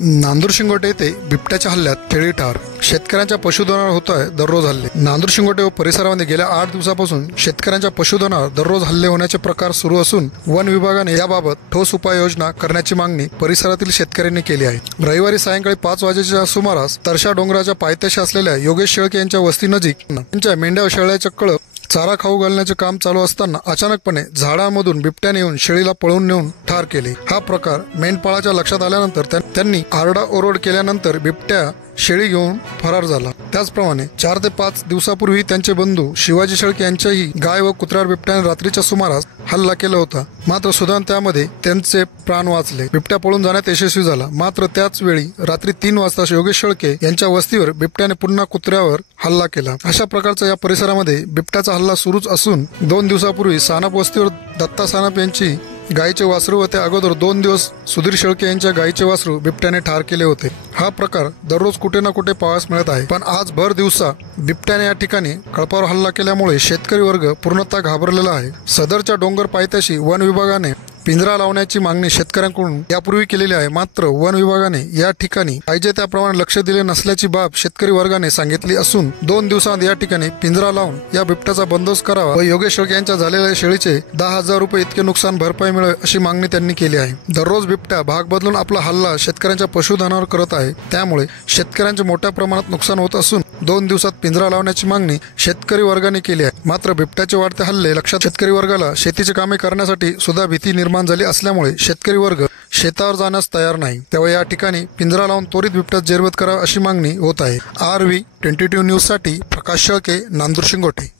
नांदूर शिंगोटे येथे बिबट्याच्या हल्ल्यात शेळी ठार. शेतकऱ्यांच्या पशुधनावर होत आहे दररोज हल्ले. नांदूर शिंगोटे व परिसरामध्ये गेल्या 8 दिवसापासून शेतकऱ्यांच्या पशुधनावर दररोज हल्ले होण्याचे प्रकार सुरू असून वन विभागाने याबाबत ठोस उपाययोजना करण्याची मागणी परिसरातील शेतकऱ्यांनी केली आहे. रविवारी सायंकाळी 5 वाजेच्या सुमारास तरशा डोंगराच्या पायथ्याशी असलेल्या योगेश शेळके यांच्या वस्तीनजीक त्यांच्या मेंढ्या व शेळ्याच्या कळप चारा खाऊ घालण्याचे काम चालू असताना अचानकपणे झाडामधून बिबट्याने येऊन शेळीला पळवून नेऊन ठार केले. हा प्रकार मेंढपाळाच्या लक्षात आल्यानंतर त्यांनी आरडाओरड केल्यानंतर बिबट्या शेळी घेऊन फरार झाला. त्याचप्रमाणे 4 ते 5 दिवसापूर्वी त्यांचे बंधू शिवाजी शेळके यांच्याही गाय व कुत्र्यावर बिबट्याने रात्रीच्या सुमारास हल्ला केला होता. मात्र सुदैवाने त्यामध्ये त्यांचे प्राण वाचले. बिबट्या पळून जाण्यात यशस्वी झाला. मात्र त्याच वेळी रात्री 3 वाजता योगेश शेळके यांच्या वस्तीवर बिबट्याने पुन्हा कुत्र्यावर हल्ला केला. अशा प्रकारचा या परिसरामध्ये बिबट्याचा हल्ला सुरूच असून 2 दिवसापूर्वी सानप वस्तीवर दत्ता सानप यांची गायीचे वासरू व त्या अगोदर 2 दिवस सुधीर शेळके यांच्या गायीचे वासरू बिबट्याने ठार केले होते. हा प्रकार दररोज कुठे ना कुठे पाहावयास मिळत आहे. पण आज भर दिवसा बिबट्याने या ठिकाणी कळपावर हल्ला केल्यामुळे शेतकरी वर्ग पूर्णतः घाबरलेला आहे. सदरच्या डोंगर पायथ्याशी वन विभागाने पिंजरा लावण्याची मागणी शेतकऱ्यांकडून यापूर्वी केलेली आहे. मात्र वन विभागाने या ठिकाणी पाहिजे त्याप्रमाणे लक्ष दिले नसल्याची बाब शेतकरी वर्गाने सांगितली असून 2 दिवसांत या ठिकाणी पिंजरा लावून या बिबट्याचा बंदोबस्त करावा व योगेश शेळके यांच्या झालेल्या शेळीचे 10,000 रुपये इतके नुकसान भरपाई मिळेल अशी मागणी त्यांनी केली आहे. दररोज बिबट्या भाग बदलून आपला हल्ला शेतकऱ्यांच्या पशुधनावर करत आहे. त्यामुळे शेतकऱ्यांचे मोठ्या प्रमाणात नुकसान होत असून 2 दिवसात पिंजरा लावण्याची मागणी शेतकरी वर्गाने केली आहे. मात्र बिबट्याचे वाढते हल्ले लक्षात शेतकरी वर्गाला शेतीची कामे करण्यासाठी सुद्धा भीती निर्माण झाली असल्यामुळे शेतकरी वर्ग शेतावर जाण्यास तयार नाही. तेव्हा या ठिकाणी पिंजरा लावून त्वरित बिबट्यात जेरबंद करावा अशी मागणी होत आहे. RV22 न्यूज साठी प्रकाश शेळके, नांदूर शिंगोटे.